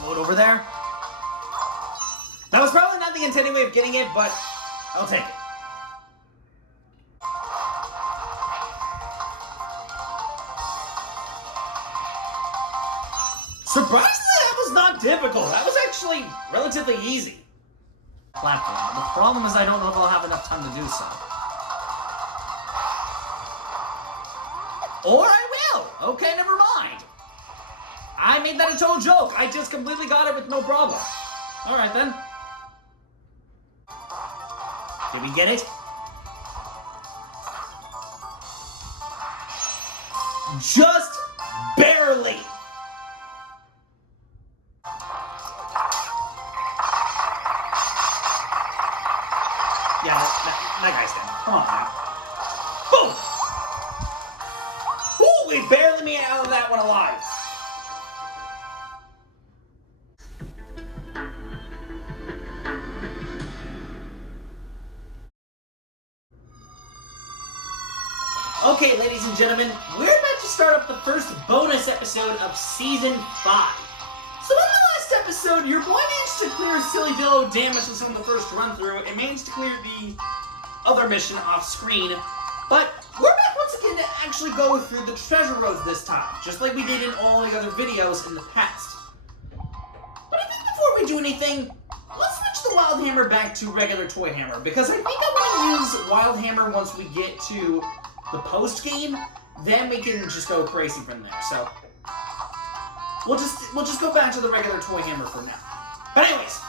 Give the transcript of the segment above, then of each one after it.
float over there. That was probably not the intended way of getting it, but I'll take it. Surprisingly, that was not difficult. That was actually relatively easy. Platform. The problem is I don't know if I'll have enough time to do so. Or I will! Okay, never mind. I made that a total joke. I just completely got it with no problem. Alright then. Did we get it? Just barely! Yeah, that guy's dead. Come on, man. Boom! Ooh, we barely made it out of that one alive. Okay, ladies and gentlemen, we're about to start up the first bonus episode of Season 5. So in the last episode, your boy managed to clear a silly deal of damage on the first run-through and managed to clear the other mission off screen. But we're back once again to actually go through the treasure roads this time, just like we did in all the other videos in the past. But I think before we do anything, let's switch the Wild Hammer back to regular Toy Hammer, because I think I want to use Wild Hammer once we get to the post-game, then we can just go crazy from there. So we'll just go back to the regular Toy Hammer for now. But anyways,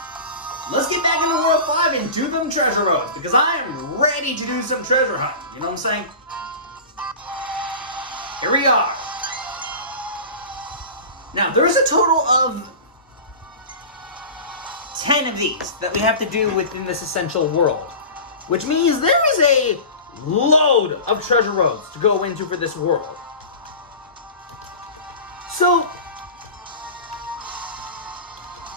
let's get back into World 5 and do them treasure roads, because I am ready to do some treasure hunting. You know what I'm saying? Here we are. Now, there's a total of 10 of these that we have to do within this essential world, which means there is a load of treasure roads to go into for this world. So,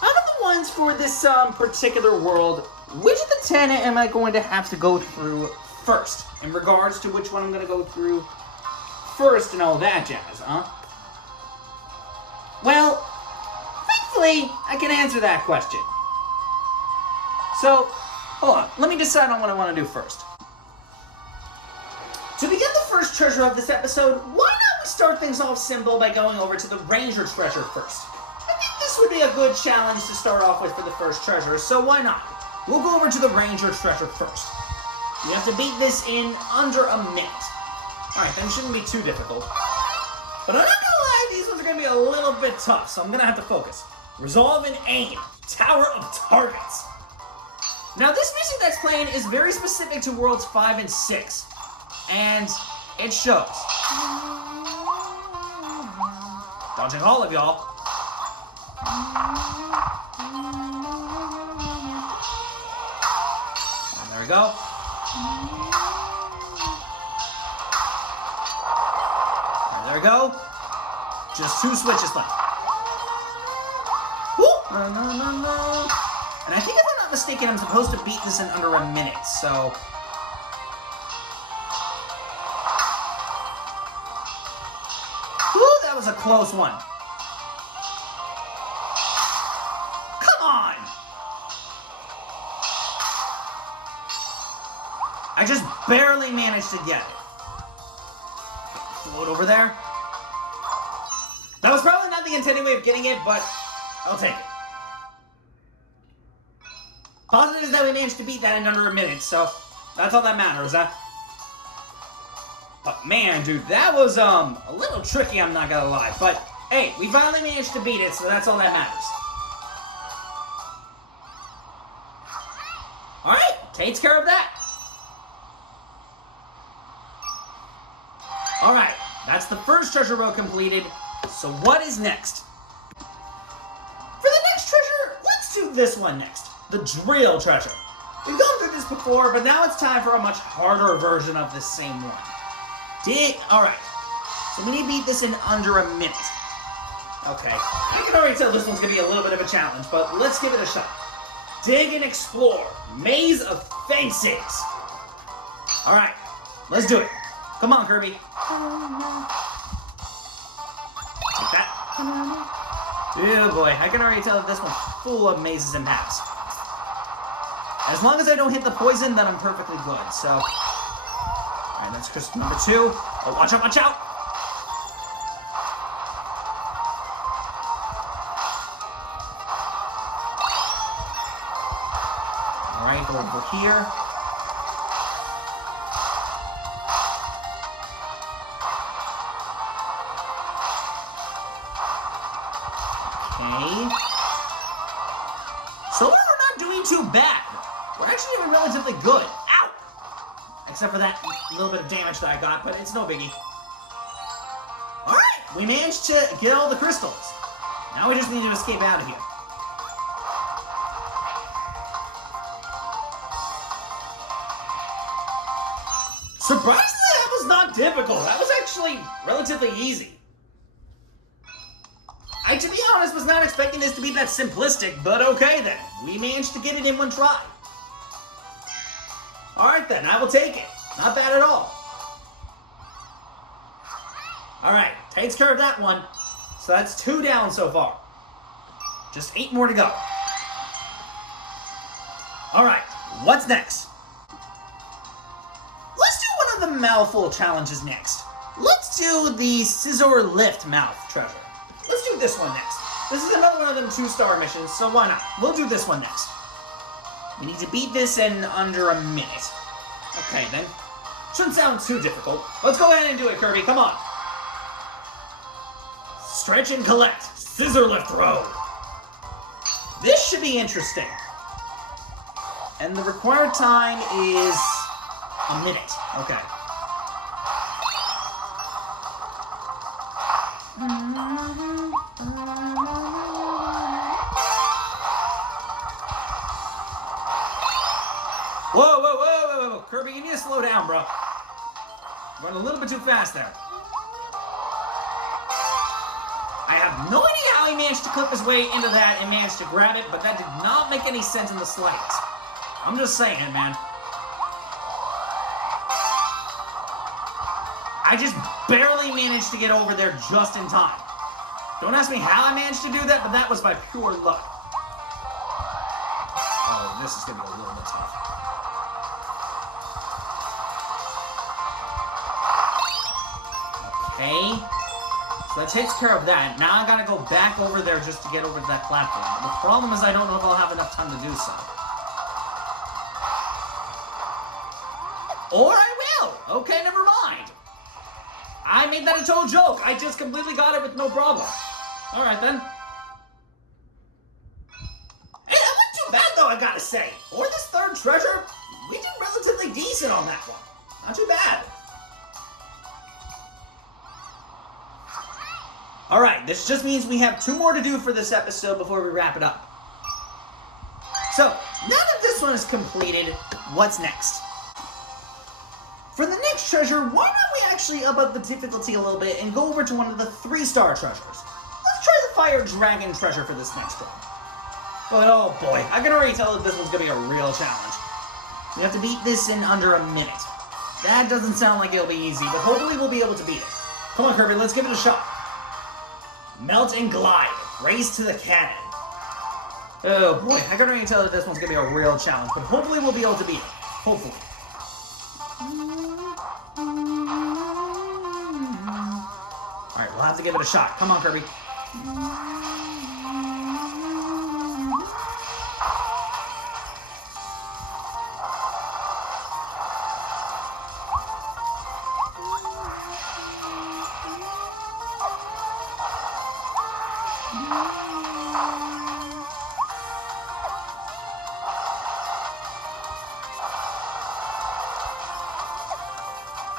out of the ones for this particular world, which of the 10 am I going to have to go through first? In regards to which one I'm going to go through first and all that jazz, huh? Well, thankfully, I can answer that question. So, hold on. Let me decide on what I want to do first. To begin the first treasure of this episode, why not we start things off simple by going over to the Ranger treasure first? I think this would be a good challenge to start off with for the first treasure, so why not? We'll go over to the Ranger treasure first. We have to beat this in under a minute. Alright, that shouldn't be too difficult. But I'm not gonna lie, these ones are gonna be a little bit tough, so I'm gonna have to focus. Resolve and aim. Tower of Targets. Now, this music that's playing is very specific to Worlds 5 and 6. And it shows. Dodging all of y'all. And there we go. And there we go. Just 2 switches left. Woo! No, no, no, no. And I think if I'm not mistaken, I'm supposed to beat this in under a minute, so... That was a close one. Come on! I just barely managed to get it. Float over there. That was probably not the intended way of getting it, but I'll take it. Positive is that we managed to beat that in under a minute, so that's all that matters, huh? But man, dude, that was a little tricky, I'm not gonna lie. But hey, we finally managed to beat it, so that's all that matters. Alright, takes care of that. Alright, that's the first treasure road completed. So what is next? For the next treasure, let's do this one next. The drill treasure. We've gone through this before, but now it's time for a much harder version of this same one. Alright, so we need to beat this in under a minute. Okay, I can already tell this one's going to be a little bit of a challenge, but let's give it a shot. Dig and explore. Maze of Fences. Alright, let's do it. Come on, Kirby. Take that. Oh boy, I can already tell that this one's full of mazes and paths. As long as I don't hit the poison, then I'm perfectly good, so... Alright, that's crystal number 2. Oh, watch out, watch out! Alright, go over here. Okay. So we're not doing too bad. We're actually doing relatively good. Ow! Except for that little bit of damage that I got, but it's no biggie. Alright, we managed to get all the crystals. Now we just need to escape out of here. Surprisingly, that was not difficult. That was actually relatively easy. I, to be honest, was not expecting this to be that simplistic, but okay then. We managed to get it in one try. Alright then, I will take it. Not bad at all. Alright, takes care of that one. So that's 2 down so far. Just 8 more to go. Alright, what's next? Let's do one of the mouthful challenges next. Let's do the scissor lift mouth treasure. Let's do this one next. This is another one of them 2-star missions, so why not? We'll do this one next. We need to beat this in under a minute. Okay, then. Shouldn't sound too difficult. Let's go ahead and do it, Kirby. Come on. Stretch and collect. Scissor lift row. This should be interesting. And the required time is a minute. Okay. Whoa. Kirby, you need to slow down, bro. Running a little bit too fast there. I have no idea how he managed to clip his way into that and managed to grab it, but that did not make any sense in the slightest. I'm just saying, man. I just barely managed to get over there just in time. Don't ask me how I managed to do that, but that was by pure luck. Oh, this is going to be a little bit tough. Okay. So that takes care of that. Now I gotta go back over there just to get over to that platform. The problem is I don't know if I'll have enough time to do so. Or I will! Okay, never mind. I made that a total joke. I just completely got it with no problem. Alright then. Hey, that wasn't too bad though, I gotta say. For this 3rd treasure, we did relatively decent on that one. Not too bad. Alright, this just means we have 2 more to do for this episode before we wrap it up. So, now that this one is completed, what's next? For the next treasure, why don't we actually up the difficulty a little bit and go over to one of the 3-star treasures? Let's try the Fire Dragon treasure for this next one. But oh boy, I can already tell that this one's going to be a real challenge. We have to beat this in under a minute. That doesn't sound like it'll be easy, but hopefully we'll be able to beat it. Come on, Kirby, let's give it a shot. Melt and glide. Race to the cannon. Oh boy, I can already tell that this one's going to be a real challenge, but hopefully we'll be able to beat it. Hopefully. Alright, we'll have to give it a shot. Come on, Kirby.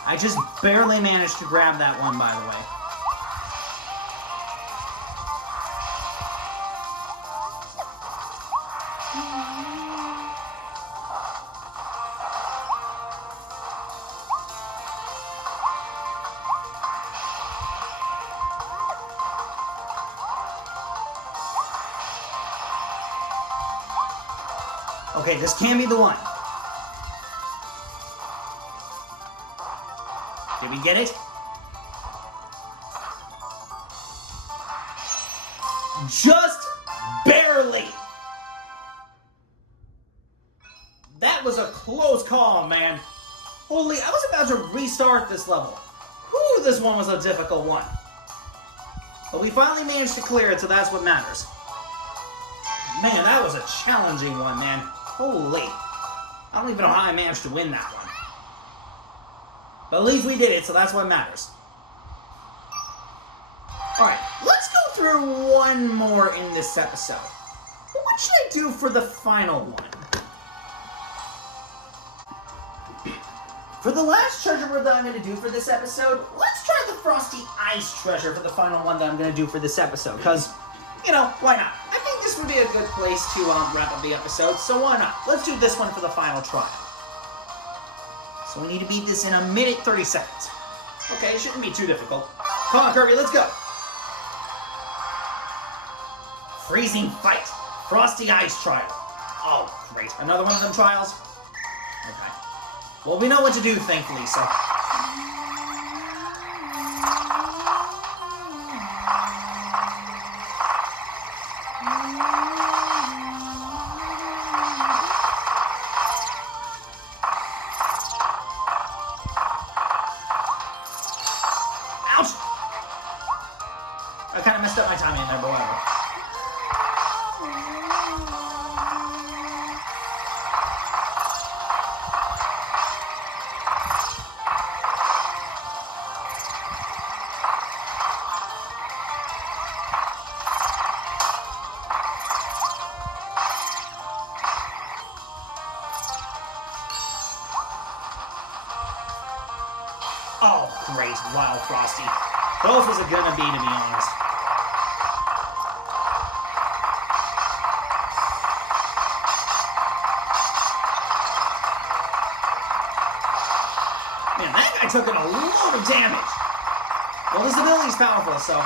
I just barely managed to grab that one, by the way. Okay, this can be the one. Did we get it? Just barely. That was a close call, man. Holy, I was about to restart this level. Whew, this one was a difficult one. But we finally managed to clear it, so that's what matters. Man, that was a challenging one, man. Holy. I don't even know how I managed to win that one. But at least we did it, so that's what matters. Alright, let's go through one more in this episode. But what should I do for the final one? For the last treasure word that I'm going to do for this episode, let's try the Frosty Ice treasure for the final one that I'm going to do for this episode. Because, you know, why not? I think this would be a good place to wrap up the episode, so why not? Let's do this one for the final try. So we need to beat this in 1 minute 30 seconds. Okay, it shouldn't be too difficult. Come on, Kirby, let's go. Freezing fight. Frosty Ice trial. Oh, great. Another one of them trials? Okay. Well, we know what to do, thankfully, so... Ouch! I kind of messed up my timing in there, but whatever. Oh, great. Wow, Frosty. Both was it gonna be honest. Man, that guy took in a lot of damage. Well, his ability's powerful, so...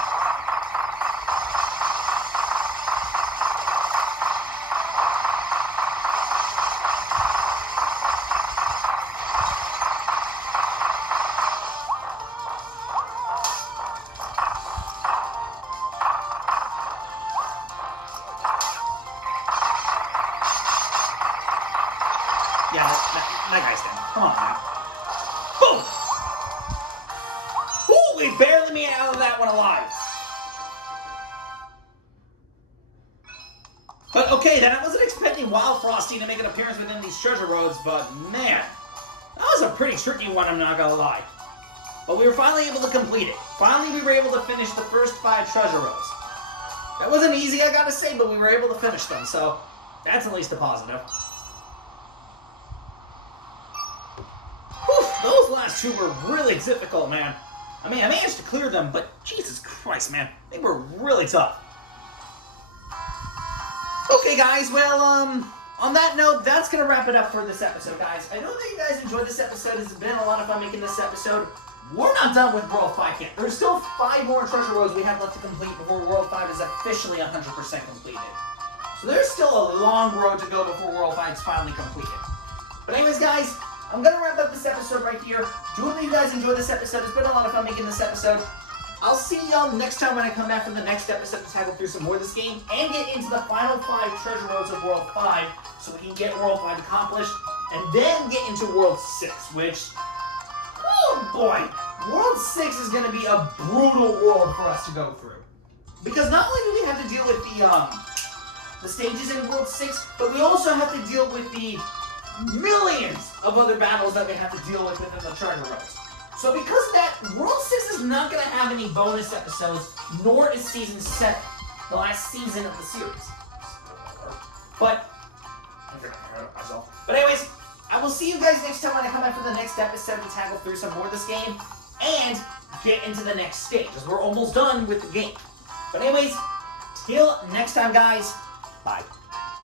Yeah, that guy's dead. Come on, man. Boom! Ooh, we barely made it out of that one alive. But okay, then I wasn't expecting Wild Frosty to make an appearance within these treasure roads, but man, that was a pretty tricky one, I'm not gonna lie. But we were finally able to complete it. Finally, we were able to finish the first 5 treasure roads. That wasn't easy, I gotta say, but we were able to finish them, so that's at least a positive. Those last 2 were really difficult, man. I mean, I managed to clear them, but Jesus Christ, man. They were really tough. Okay, guys, well, on that note, that's going to wrap it up for this episode, guys. I know that you guys enjoyed this episode. It's been a lot of fun making this episode. We're not done with World 5 yet. There's still 5 more treasure roads we have left to complete before World 5 is officially 100% completed. So there's still a long road to go before World 5 is finally completed. But anyways, guys, I'm going to wrap up this episode right here. Do hope you guys enjoyed this episode. It's been a lot of fun making this episode. I'll see y'all next time when I come back from the next episode to tackle through some more of this game and get into the final 5 treasure roads of World 5 so we can get World 5 accomplished and then get into World 6, which, oh boy, World 6 is going to be a brutal world for us to go through. Because not only do we have to deal with the stages in World 6, but we also have to deal with the millions of other battles that we have to deal with within the treasure roads. So because of that, World 6 is not going to have any bonus episodes, nor is Season 7, the last season of the series. But anyways, I will see you guys next time when I come back for the next episode to tackle through some more of this game and get into the next stage, as we're almost done with the game. But anyways, till next time, guys, bye.